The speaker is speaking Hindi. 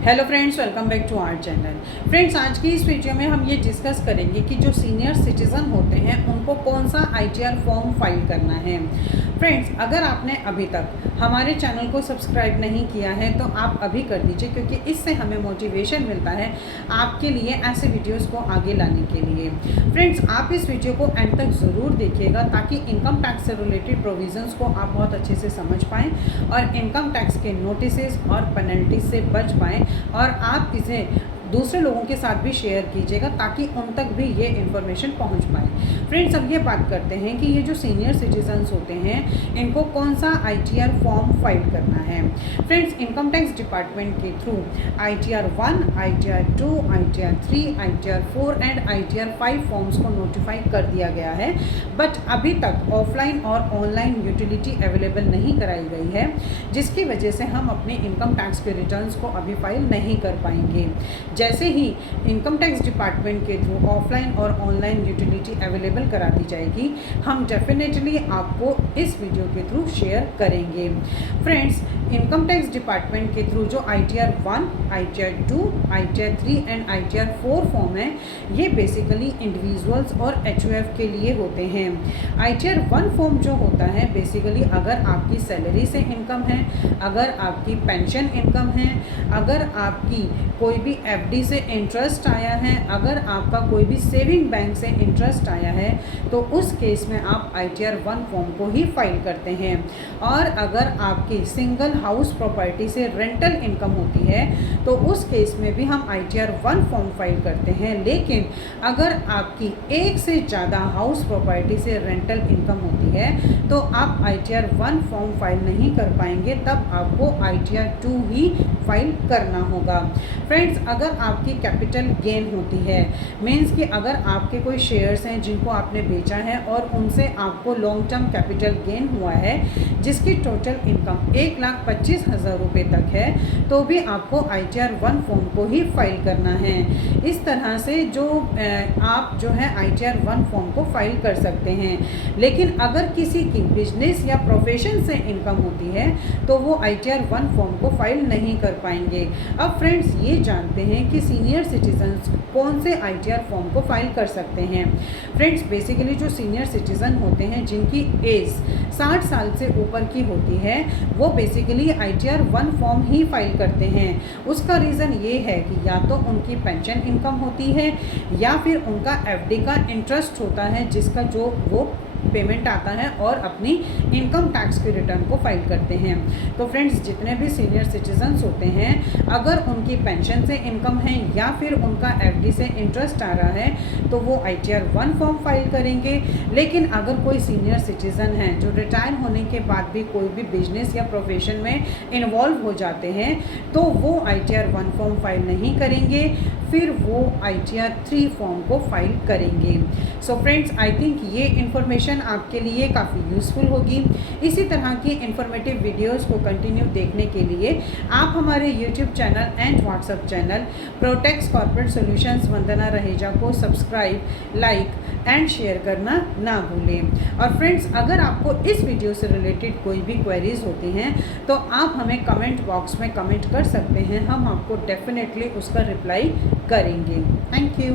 Hello friends, welcome back to our channel. Friends, आज की इस वीडियो में हम ये डिस्कस करेंगे कि जो सीनियर सिटीज़न होते हैं उनको कौन सा आईटीआर फॉर्म फाइल करना है। फ्रेंड्स, अगर आपने अभी तक हमारे चैनल को सब्सक्राइब नहीं किया है तो आप अभी कर दीजिए, क्योंकि इससे हमें मोटिवेशन मिलता है आपके लिए ऐसे वीडियोस को आगे लाने के लिए। फ्रेंड्स, आप इस वीडियो को एंड तक ज़रूर देखिएगा ताकि इनकम टैक्स से रिलेटेड प्रोविजंस को आप बहुत अच्छे से समझ पाएँ और इनकम टैक्स के नोटिसेस और पेनल्टीज से बच पाएँ और आप इसे दूसरे लोगों के साथ भी शेयर कीजिएगा ताकि उन तक भी ये इन्फॉर्मेशन पहुंच पाए। फ्रेंड्स, अब ये बात करते हैं कि ये जो सीनियर सिटीजन्स होते हैं इनको कौन सा आईटीआर फॉर्म फाइल करना है। फ्रेंड्स, इनकम टैक्स डिपार्टमेंट के through ITR 1, ITR 2, ITR 3, ITR 4 and ITR 5 forms को नोटिफाई कर दिया गया है, बट अभी तक ऑफलाइन और ऑनलाइन यूटिलिटी अवेलेबल नहीं कराई गई है, जिसकी वजह से हम अपने इनकम टैक्स के रिटर्न्स को अभी फाइल नहीं कर पाएंगे। जैसे ही इनकम टैक्स डिपार्टमेंट के थ्रू ऑफलाइन और ऑनलाइन यूटिलिटी अवेलेबल करा दी जाएगी, हम डेफिनेटली आपको इस वीडियो के थ्रू शेयर करेंगे। फ्रेंड्स, इनकम टैक्स डिपार्टमेंट के थ्रू जो ITR 1, ITR 2, ITR 3 and ITR 4 form है, ये बेसिकली इंडिविजुअल्स और एचयूएफ के लिए होते हैं। आईटीआर 1 फॉर्म जो होता है बेसिकली अगर आपकी सैलरी से इनकम है, अगर आपकी पेंशन इनकम है, अगर आपकी कोई भी एफडी से इंटरेस्ट आया है, अगर आपका कोई भी सेविंग बैंक से इंटरेस्ट आया है, तो उस केस में आप आईटीआर 1 फॉर्म को ही फाइल करते हैं। और अगर आपकी सिंगल हाउस प्रॉपर्टी से रेंटल इनकम होती है तो उस केस में भी हम आईटीआर 1 फॉर्म फाइल करते हैं। लेकिन अगर आपकी एक से ज़्यादा हाउस प्रॉपर्टी से रेंटल इनकम होती है तो आप आईटीआर 1 फॉर्म फाइल नहीं कर पाएंगे, तब आपको आईटीआर 2 ही फाइल करना होगा। फ्रेंड्स, अगर आपकी कैपिटल गेन होती है, मीन्स कि अगर आपके कोई शेयर्स हैं जिनको आपने बेचा है और उनसे आपको लॉन्ग टर्म कैपिटल गेन हुआ है जिसकी टोटल इनकम 1,25,000 रुपये तक है, तो भी आपको आईटीआर 1 फॉर्म को ही फाइल करना है। इस तरह से आप जो है आईटीआर 1 फॉर्म को फाइल कर सकते हैं। लेकिन अगर किसी की बिजनेस या प्रोफेशन से इनकम होती है तो वो आईटीआर 1 फॉर्म को फाइल नहीं कर पाएंगे। अब फ्रेंड्स, ये जानते हैं कि सीनियर सिटीजन्स कौन से आईटीआर फॉर्म को फाइल कर सकते हैं। फ्रेंड्स, बेसिकली जो सीनियर सिटीज़न होते हैं जिनकी एज 60 साल से ऊपर की होती है वो बेसिकली आईटीआर 1 फॉर्म ही फाइल करते हैं। उसका रीज़न ये है कि या तो उनकी पेंशन इनकम होती है या फिर उनका एफडी का इंटरेस्ट होता है जिसका जो वो पेमेंट आता है और अपनी इनकम टैक्स के रिटर्न को फाइल करते हैं। तो फ्रेंड्स, जितने भी सीनियर सिटीजन्स होते हैं अगर उनकी पेंशन से इनकम है या फिर उनका एफडी से इंटरेस्ट आ रहा है तो वो आईटीआर 1 फॉर्म फाइल करेंगे। लेकिन अगर कोई सीनियर सिटीज़न है जो रिटायर होने के बाद भी कोई भी बिजनेस या प्रोफेशन में इन्वॉल्व हो जाते हैं तो वो आईटीआर 1 फॉर्म फाइल नहीं करेंगे, फिर वो आईटीआर 3 फॉर्म को फाइल करेंगे। सो फ्रेंड्स, आई थिंक ये इन्फॉर्मेशन आपके लिए काफ़ी यूज़फुल होगी। इसी तरह की इन्फॉर्मेटिव वीडियोस को कंटिन्यू देखने के लिए आप हमारे YouTube channel and WhatsApp channel Protex Corporate Solutions Vandana Raheja को सब्सक्राइब, लाइक एंड शेयर करना ना भूलें। और फ्रेंड्स, अगर आपको इस वीडियो से रिलेटेड कोई भी क्वेरीज होती हैं तो आप हमें कमेंट बॉक्स में कमेंट कर सकते हैं, हम आपको डेफिनेटली उसका रिप्लाई करेंगे। Thank you.